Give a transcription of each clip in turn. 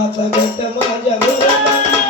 వాసగట్ట మా జగమ్మ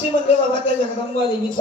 પશ્ચિમ જ લેવા વાગ્યા છે રમવાની વિચાર